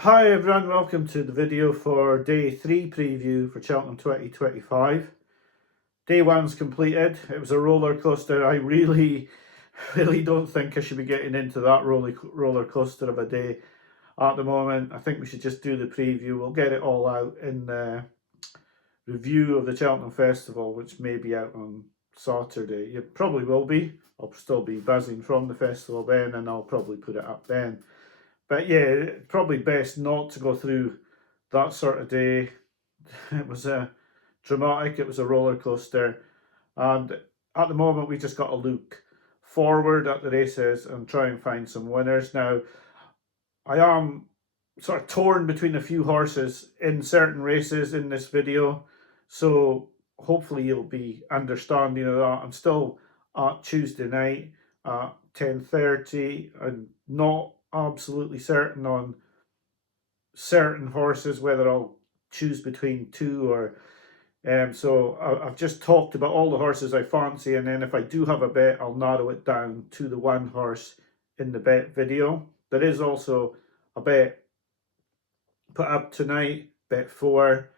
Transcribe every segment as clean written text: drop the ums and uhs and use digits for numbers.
Hi everyone, welcome to the video for day 3 preview for Cheltenham 2025. Day 1's completed. It was a roller coaster. I really don't think I should be getting into that roller coaster of a day at the moment. I think we should just do the preview. We'll get it all out in the review of the Cheltenham Festival, which may be out on Saturday. It probably will be. I'll still be buzzing from the festival then, and I'll probably put it up then. But yeah, probably best not to go through that sort of day. It was dramatic, it was a roller coaster. And at the moment, we just got to look forward at the races and try and find some winners. Now, I am sort of torn between a few horses in certain races in this video. So hopefully you'll be understanding of that. I'm still at Tuesday night at 10:30 and not absolutely certain on certain horses whether I'll choose between two or so I've just talked about all the horses I fancy, and then if I do have a bet, I'll narrow it down to the one horse in the bet video. There is also a bet put up tonight, bet 4,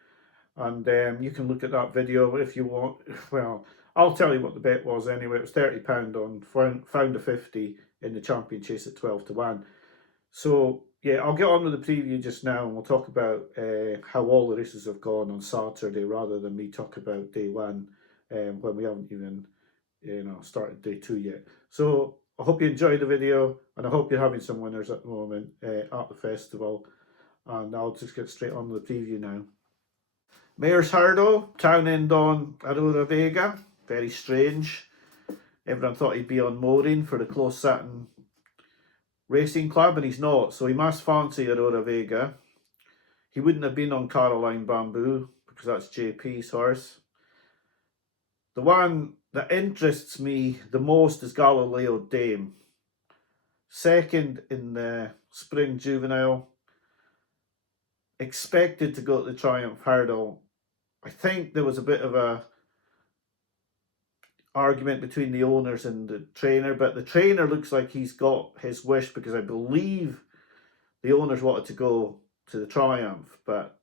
and you can look at that video if you want. Well, I'll tell you what the bet was anyway. It was £30 on Founder 50 in the Champion Chase at 12-1. So yeah, I'll get on with the preview just now, and we'll talk about how all the races have gone on Saturday, rather than me talk about day 1 when we haven't even started day 2 yet. So I hope you enjoyed the video, and I hope you're having some winners at the moment at the festival. And I'll just get straight on with the preview now. Mayor's Hurdle, Town End on Aurora Vega. Very strange. Everyone thought he'd be on Muir for the Close Satin Racing Club, and he's not, so he must fancy Aurora Vega. He wouldn't have been on Caroline Bamboo because that's JP's horse. The one that interests me the most is Galileo Dame. Second in the Spring Juvenile. Expected to go to the Triumph Hurdle. I think there was a bit of a argument between the owners and the trainer, but the trainer looks like he's got his wish, because I believe the owners wanted to go to the Triumph, but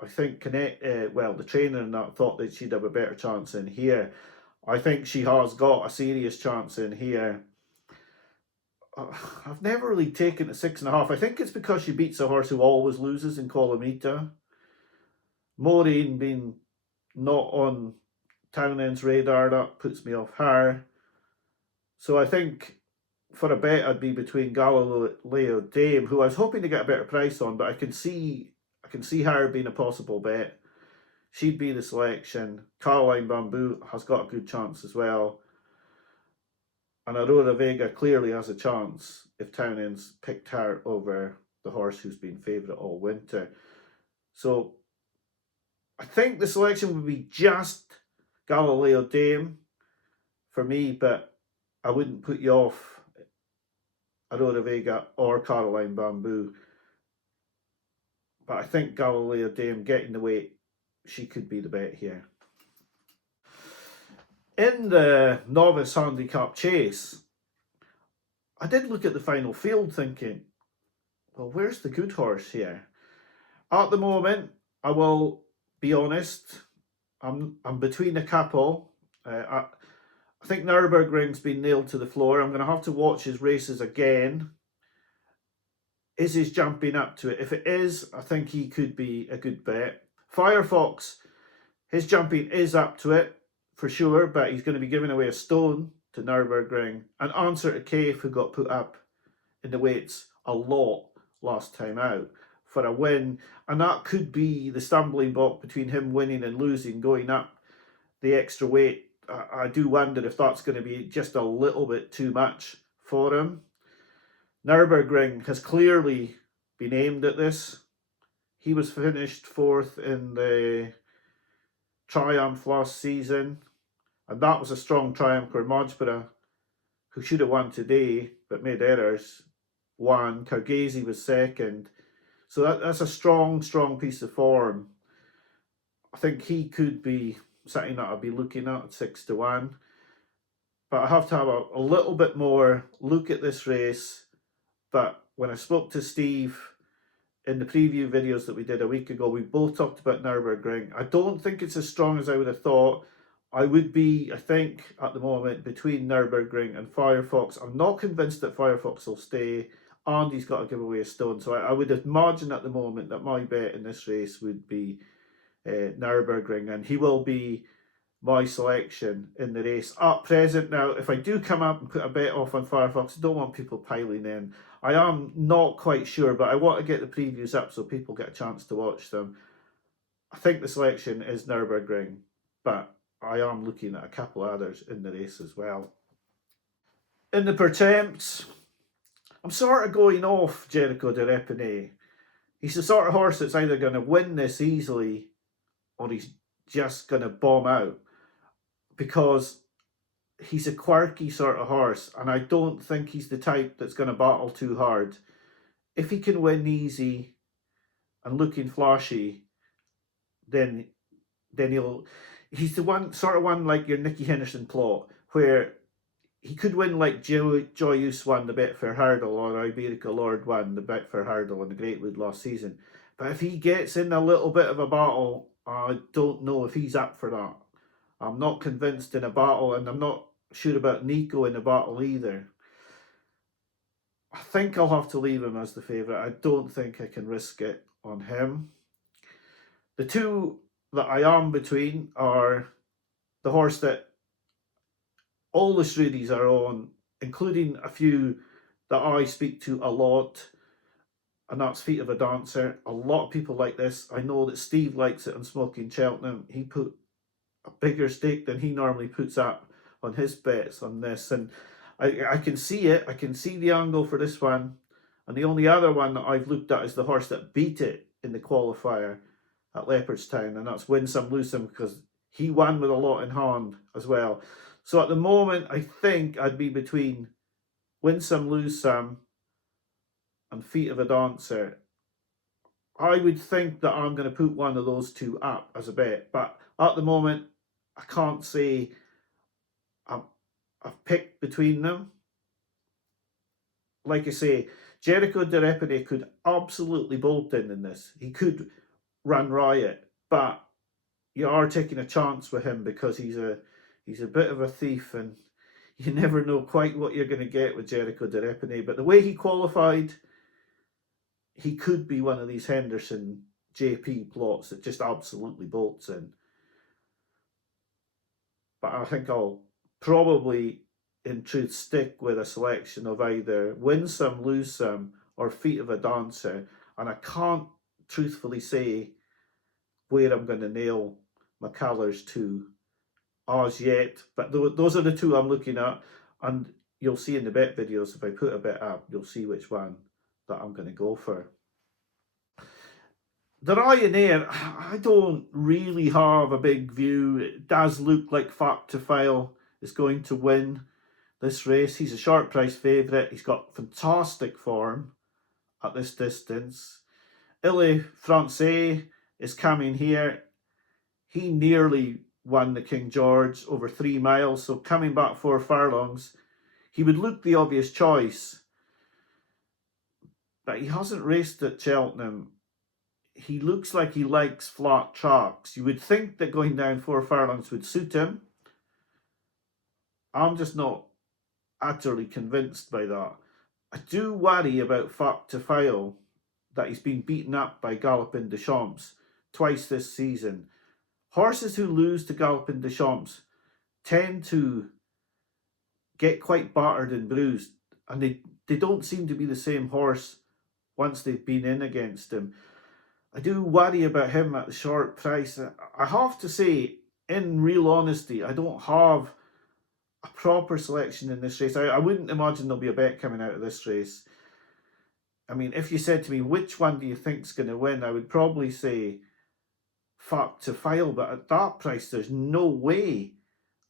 I think the trainer and that thought that she'd have a better chance in here. I think she has got a serious chance in here. I've never really taken a 6.5. I think it's because she beats a horse who always loses in Colomita. Maureen being not on Townend's radar, that puts me off her. So I think for a bet I'd be between Galileo Dame, who I was hoping to get a better price on, but I can see her being a possible bet. She'd be the selection. Caroline Bamboo has got a good chance as well. And Aurora Vega clearly has a chance if Townend's picked her over the horse who's been favourite all winter. So I think the selection would be just Galileo Dame for me, but I wouldn't put you off Aurora Vega or Caroline Bamboo. But I think Galileo Dame getting the weight, she could be the bet here. In the Novice Handicap Chase, I did look at the final field thinking, well, where's the good horse here? At the moment, I will be honest, I'm between a couple. I think Nürburgring's been nailed to the floor. I'm going to have to watch his races again. Is his jumping up to it? If it is, I think he could be a good bet. Firefox, his jumping is up to it for sure, but he's going to be giving away a stone to Nürburgring. And Answer to Cave, who got put up in the weights a lot last time out for a win, and that could be the stumbling block between him winning and losing, going up the extra weight. I do wonder if that's going to be just a little bit too much for him. Nürburgring has clearly been aimed at this. He was finished 4th in the Triumph last season, and that was a strong triumph where Majbara, who should have won today but made errors, won. Kargesi was second. So that's a strong piece of form. I think he could be something that I'll be looking at 6-1. But I have to have a little bit more look at this race. But when I spoke to Steve in the preview videos that we did a week ago, we both talked about Nürburgring. I don't think it's as strong as I would have thought. I would be, I think, at the moment, between Nürburgring and Firefox. I'm not convinced that Firefox will stay, and he's got to give away a stone. So I would imagine at the moment that my bet in this race would be Nürburgring, and he will be my selection in the race at present. Now, if I do come up and put a bet off on Firefox, I don't want people piling in. I am not quite sure, but I want to get the previews up so people get a chance to watch them. I think the selection is Nürburgring, but I am looking at a couple others in the race as well. In the Pertemps, I'm sort of going off Jericho de Repine. He's the sort of horse that's either going to win this easily or he's just going to bomb out, because he's a quirky sort of horse, and I don't think he's the type that's going to battle too hard. If he can win easy and looking flashy, then he's the one sort of one like your Nicky Henderson plot, where he could win like Joyous won the Betfair Hurdle, or Iberica Lord won the Betfair Hurdle in the Greatwood last season. But if he gets in a little bit of a battle, I don't know if he's up for that. I'm not convinced in a battle, and I'm not sure about Nico in a battle either. I think I'll have to leave him as the favourite. I don't think I can risk it on him. The two that I am between are the horse that all the Shrewdies are on, including a few that I speak to a lot, and that's Feet of a Dancer. A lot of people like this. I know that Steve likes it on Smoking Cheltenham. He put a bigger stake than he normally puts up on his bets on this, and I can see it. I can see the angle for this one, and the only other one that I've looked at is the horse that beat it in the qualifier at Leopardstown, and that's Win Some Lose Some, because he won with a lot in hand as well. So at the moment, I think I'd be between Win Some Lose Some and Feet of a Dancer. I would think that I'm going to put one of those two up as a bet, but at the moment, I can't say I've picked between them. Like I say, Jericho de Repine could absolutely bolt in this. He could run riot, but you are taking a chance with him because he's a bit of a thief, and you never know quite what you're going to get with Jericho de Repine. But the way he qualified, he could be one of these Henderson JP plots that just absolutely bolts in. But I think I'll probably, in truth, stick with a selection of either Win Some, Lose Some, or Feet of a Dancer. And I can't truthfully say where I'm going to nail my colours to as yet. But those are the two I'm looking at. And you'll see in the bet videos, if I put a bet up, you'll see which one that I'm going to go for. The Ryanair, I don't really have a big view. It does look like Fact to File is going to win this race. He's a short price favourite. He's got fantastic form at this distance. Ile Francais is coming here. He nearly won the King George over 3 miles, so coming back 4 furlongs, he would look the obvious choice. But he hasn't raced at Cheltenham. He looks like he likes flat tracks. You would think that going down 4 furlongs would suit him. I'm just not utterly convinced by that. I do worry about Fact to File, that he's been beaten up by Galopin des Champs twice this season. Horses who lose to Galopin des Champs tend to get quite battered and bruised, and they don't seem to be the same horse once they've been in against him. I do worry about him at the short price. I have to say, in real honesty, I don't have a proper selection in this race. I wouldn't imagine there'll be a bet coming out of this race. I mean, if you said to me, which one do you think's going to win, I would probably say Fact to File, but at that price, there's no way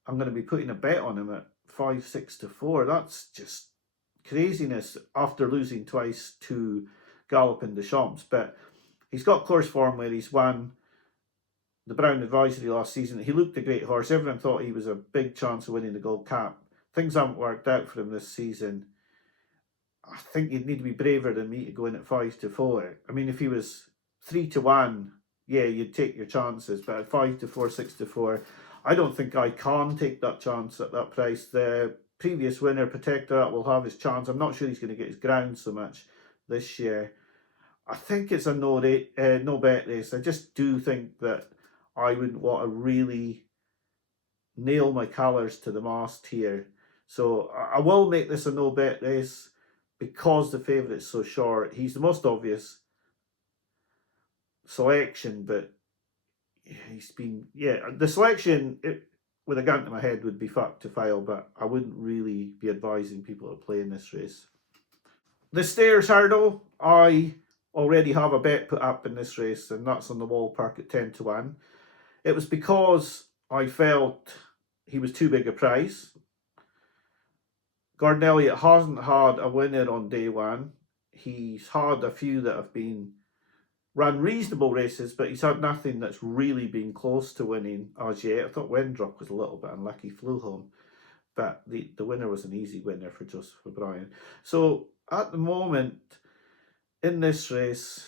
I'm going to be putting a bet on him at 5-6 to 4. That's just craziness after losing twice to Galopin des Champs. But he's got course form where he's won the Brown Advisory last season. He looked a great horse. Everyone thought he was a big chance of winning the Gold Cap. Things haven't worked out for him this season. I think you'd need to be braver than me to go in at 5-4. I mean, if he was 3-1, yeah, you'd take your chances. But at 5-4, 6-4, I don't think I can take that chance at that price. The previous winner, Protectorate, will have his chance. I'm not sure he's going to get his ground so much this year. I think it's a no bet race. I just do think that I wouldn't want to really nail my colours to the mast here. So I will make this a no bet race because the favourite's so short. He's the most obvious selection, but he's been, the selection with a gun to my head would be fucked to file, but I wouldn't really be advising people to play in this race. The Stairs Hurdle, I already have a bet put up in this race, and that's on the Wall Park at 10-1. It was because I felt he was too big a price. Gordon Elliott hasn't had a winner on day one. He's had a few that have been run reasonable races, but he's had nothing that's really been close to winning as yet. I thought Wendrock was a little bit unlucky, flew home, but the winner was an easy winner for Joseph O'Brien. So at the moment in this race,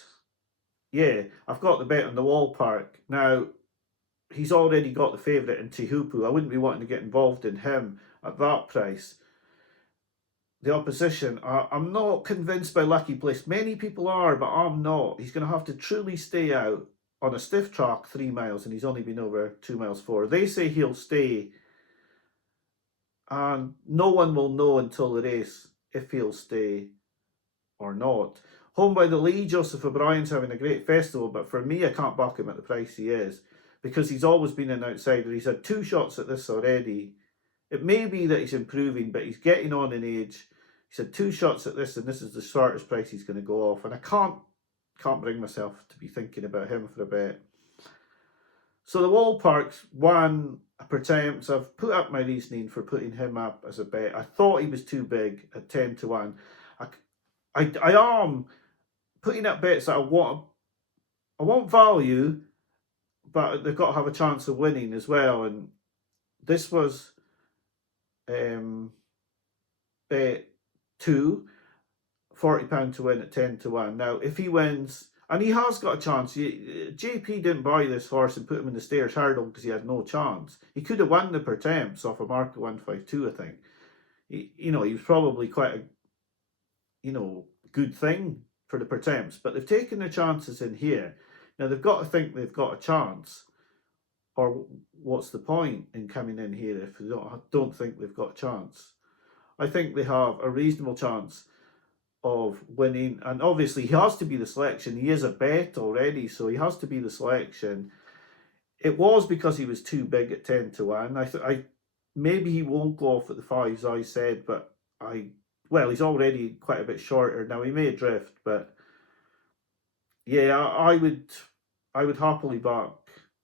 I've got the bet on the Wall Park. Now, he's already got the favourite in Tehupu. I wouldn't be wanting to get involved in him at that price. The opposition, I'm not convinced by Lucky Place. Many people are, but I'm not. He's going to have to truly stay out on a stiff track 3 miles, and he's only been over 2 miles 4. They say he'll stay, and no one will know until the race if he'll stay or not. Home by the Lee, Joseph O'Brien's having a great festival, but for me, I can't back him at the price he is, because he's always been an outsider. He's had 2 shots at this already. It may be that he's improving, but he's getting on in age. He's had 2 shots at this, and this is the shortest price he's going to go off. And I can't bring myself to be thinking about him for a bet. So the Wall Park's won a Pertemps. I've put up my reasoning for putting him up as a bet. I thought he was too big at 10-1. I am putting up bets that I want value, but they've got to have a chance of winning as well. And this was bet 2, £40 to win at 10-1. Now, if he wins, and he has got a chance, JP didn't buy this horse and put him in the Stairs Hurdle because he had no chance. He could have won the Pertemps off a mark of 152, I think. He was probably quite a, good thing for the Pertemps, but they've taken their chances in here. Now, they've got to think they've got a chance, or what's the point in coming in here if they don't think they've got a chance? I think they have a reasonable chance of winning, and obviously he has to be the selection. He is a bet already, so he has to be the selection. It was because he was too big at 10-1. I maybe he won't go off at the 5s, I said, but he's already quite a bit shorter now. He may drift, but I would happily back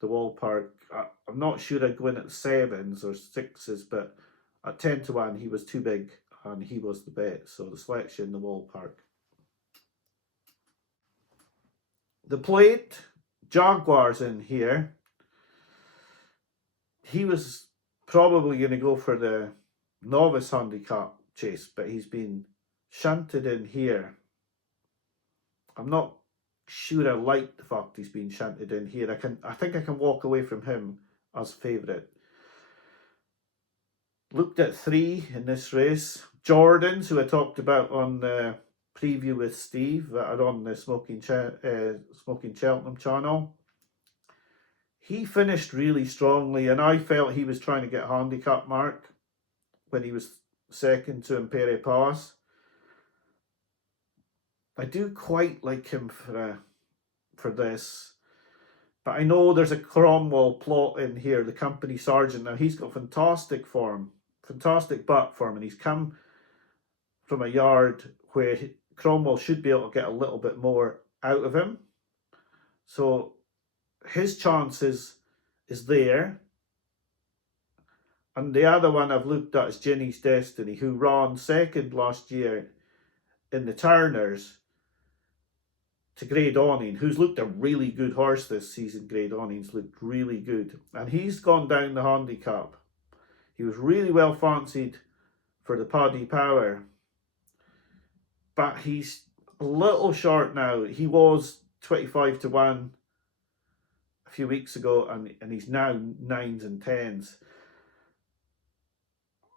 the Wall Park. I'm not sure I'd go in at the 7s or 6s, but at 10-1 he was too big, and he was the bet. So the selection, the Wall Park. The plate, Jaguars in here. He was probably going to go for the novice handicap chase, but he's been shunted in here. I'm not sure I like the fact he's been shunted in here. I think I can walk away from him as favourite. Looked at 3 in this race. Jordans, who I talked about on the preview with Steve, that are on the Smoking Cheltenham channel. He finished really strongly, and I felt he was trying to get a handicap mark when he was second to Impere Pass. I do quite like him for this, but I know there's a Cromwell plot in here, the company sergeant. Now, he's got fantastic buck form, and he's come from a yard where Cromwell should be able to get a little bit more out of him. So his chances is there. And the other one I've looked at is Ginny's Destiny, who ran second last year in the Turners to Grey Dawning, who's looked a really good horse this season. Grey Dawning's looked really good, and he's gone down the handicap. He was really well fancied for the Paddy Power. but he's a little short now. He was 25-1 a few weeks ago, and he's now 9s and 10s.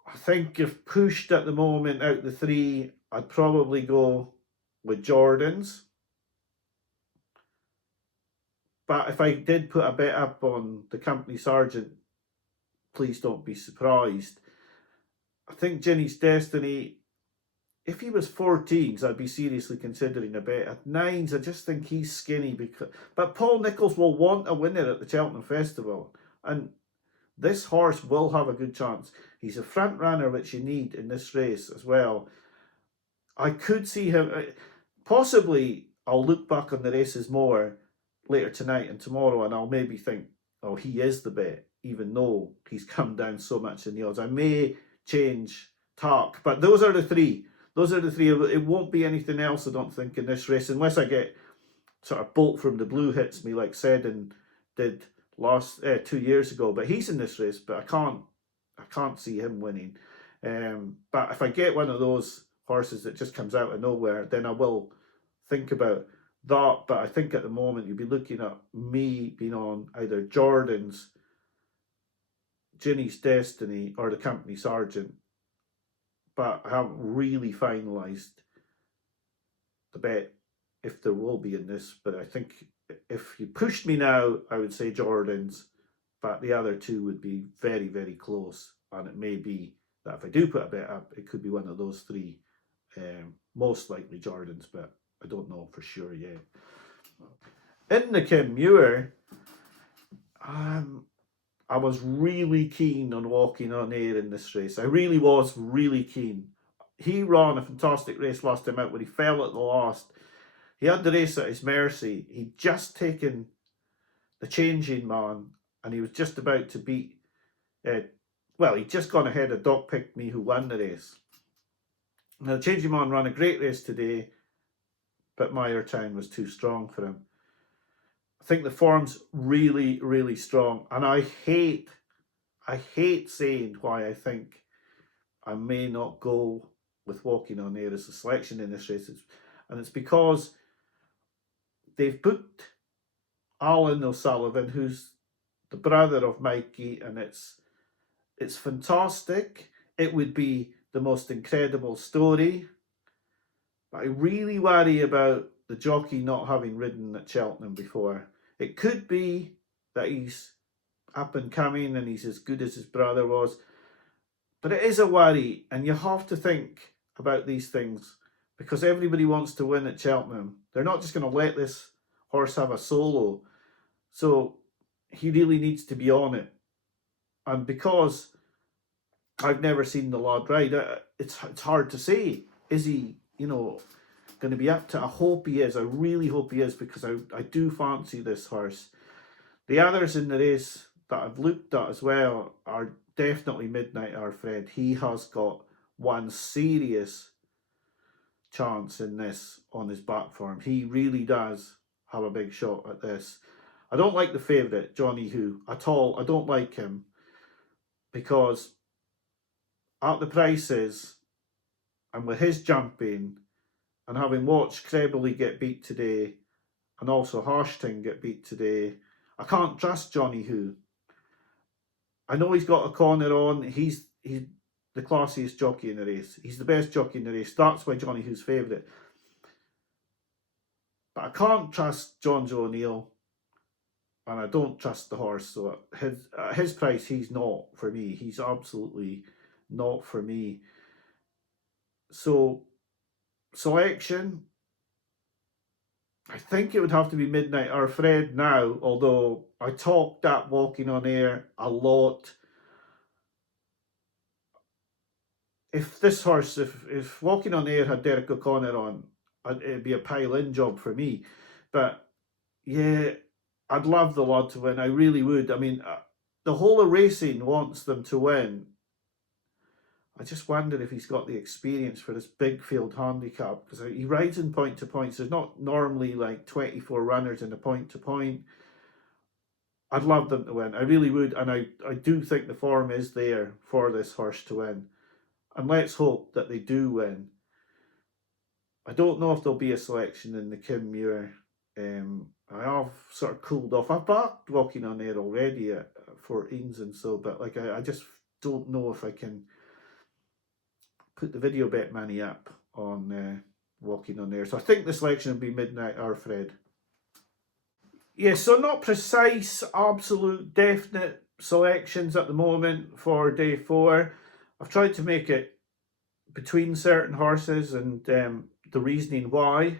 I think if pushed at the moment out the three, I'd probably go with Jordan's. But if I did put a bet up on the Company Sergeant, please don't be surprised. I think Ginny's Destiny, if he was 14s, I'd be seriously considering a bet. At 9s, I just think he's skinny. But Paul Nicholls will want a winner at the Cheltenham Festival. And this horse will have a good chance. He's a front runner, which you need in this race as well. I could see him, possibly I'll look back on the races more later tonight and tomorrow, and I'll maybe think, oh, he is the bet, even though he's come down so much in the odds. I may change tack, but those are the three. Those are the three. It won't be anything else, I don't think, in this race, unless I get sort of bolt from the blue hits me like Seddon did last 2 years ago. But he's in this race, but I can't see him winning. But if I get one of those horses that just comes out of nowhere, then I will think about that. But I think at the moment you'd be looking at me being on either Jordan's, Ginny's Destiny, or the Company Sergeant. But I haven't really finalised the bet if there will be in this. But I think if you pushed me now, I would say Jordan's, but the other two would be very, very close. And it may be that if I do put a bet up, it could be one of those three. Most likely Jordan's, but I don't know for sure yet. In the Muir, I was really keen on Walking on Air in this race. I really was really keen. He ran a fantastic race last time out when he fell at the last. He had the race at his mercy. He'd just taken the Changing Man, and he was just about to beat, he'd just gone ahead of Doc Picked Me, who won the race. Now, the Changing Man ran a great race today, but Muirtown was too strong for him. I think the form's really, really strong, and I hate saying why I think I may not go with Walking on Air as a selection in this race, and it's because they've booked Alan O'Sullivan, who's the brother of Mikey, and it's fantastic. It would be the most incredible story, but I really worry about the jockey not having ridden at Cheltenham before. It could be that he's up and coming and he's as good as his brother was, but it is a worry, and you have to think about these things because everybody wants to win at Cheltenham. They're not just going to let this horse have a solo, so he really needs to be on it. And because I've never seen the lad ride, it's hard to say. Is he, going to be up to? I hope he is. I really hope he is, because I do fancy this horse. The others in the race that I've looked at as well are definitely Midnight Hour Fred. He has got one serious chance in this on his back form. He really does have a big shot at this. I don't like the favourite, Johnny Who, at all. I don't like him because at the prices and with his jumping, and having watched Crebley get beat today and also Harshting get beat today, I can't trust Johnny Who. I know he's got a corner on. He's the classiest jockey in the race. He's the best jockey in the race. That's why Johnny Who's favourite. But I can't trust John Joe O'Neill, and I don't trust the horse. So at his price, he's not for me. He's absolutely not for me. So selection, I think it would have to be Midnight Hour Fred now, although I talked up Walking on Air a lot. If this horse, if Walking on Air had Derek O'Connor on, it'd be a pile-in job for me. But yeah, I'd love the lad to win. I really would. I mean, the whole of racing wants them to win. I just wonder if he's got the experience for this big field handicap, because he rides in point to points. There's not normally like 24 runners in a point to point. I'd love them to win. I really would. And I do think the form is there for this horse to win. And let's hope that they do win. I don't know if there'll be a selection in the Muir. I have sort of cooled off. I've backed Walking on Air already at 14s and so, but like I just don't know if I can put the video bet money up on Walking on Air. So I think the selection will be Midnight Hour Fred. Yeah, so not precise, absolute, definite selections at the moment for day 4. I've tried to make it between certain horses and the reasoning why.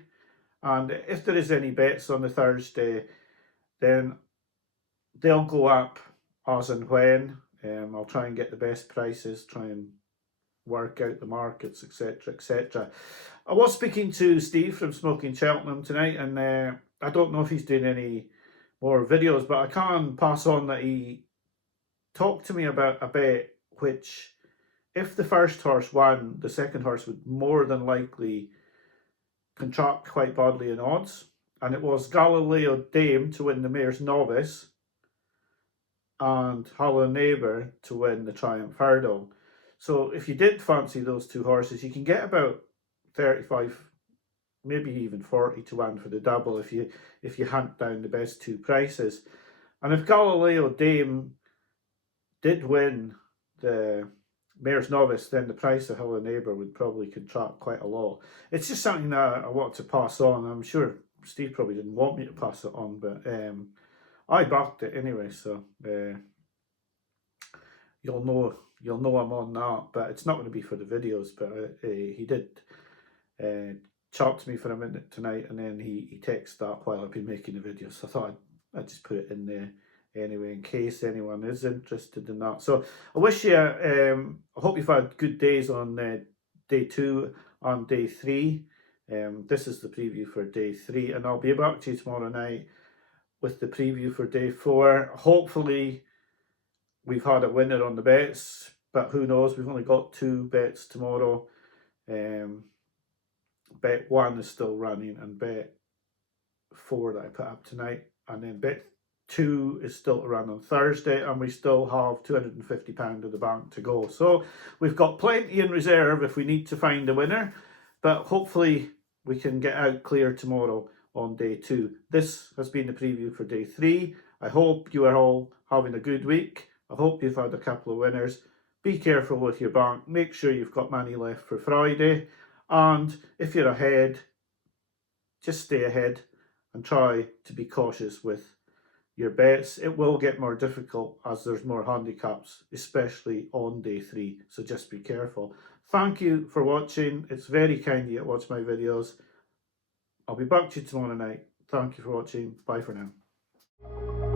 And if there is any bets on the Thursday, then they'll go up as and when. I'll try and get the best prices, try and work out the markets, etc., etc. I was speaking to Steve from Smoking Cheltenham tonight, and I don't know if he's doing any more videos, but I can pass on that he talked to me about a bet which, if the first horse won, the second horse would more than likely contract quite badly in odds. And it was Galileo Dame to win the Mayor's Novice and Hello Neighbour to win the Triumph Hurdle. So if you did fancy those two horses, you can get about 35, maybe even 40 to 1 for the double if you hunt down the best two prices. And if Galileo Dame did win the Mayor's Novice, then the price of Hello Neighbour would probably contract quite a lot. It's just something that I wanted to pass on. I'm sure Steve probably didn't want me to pass it on, but I backed it anyway, so you'll know I'm on that. But it's not going to be for the videos. But he did chat to me for a minute tonight, and then he texted that while I've been making the video. So I thought I'd just put it in there anyway, in case anyone is interested in that. So I wish you, I hope you've had good days on day 2 and day 3. This is the preview for day 3, and I'll be back to you tomorrow night with the preview for day 4. Hopefully we've had a winner on the bets, but who knows, we've only got 2 bets tomorrow. Bet 1 is still running, and bet 4 that I put up tonight, and then bet 2 is still to run on Thursday, and we still have £250 of the bank to go. So we've got plenty in reserve if we need to find a winner, but hopefully we can get out clear tomorrow on day 2. This has been the preview for day 3. I hope you are all having a good week. I hope you've had a couple of winners. Be careful with your bank. Make sure you've got money left for Friday. And if you're ahead, just stay ahead and try to be cautious with your bets. It will get more difficult as there's more handicaps, especially on day 3. So just be careful. Thank you for watching. It's very kind of you to watch my videos. I'll be back to you tomorrow night. Thank you for watching. Bye for now.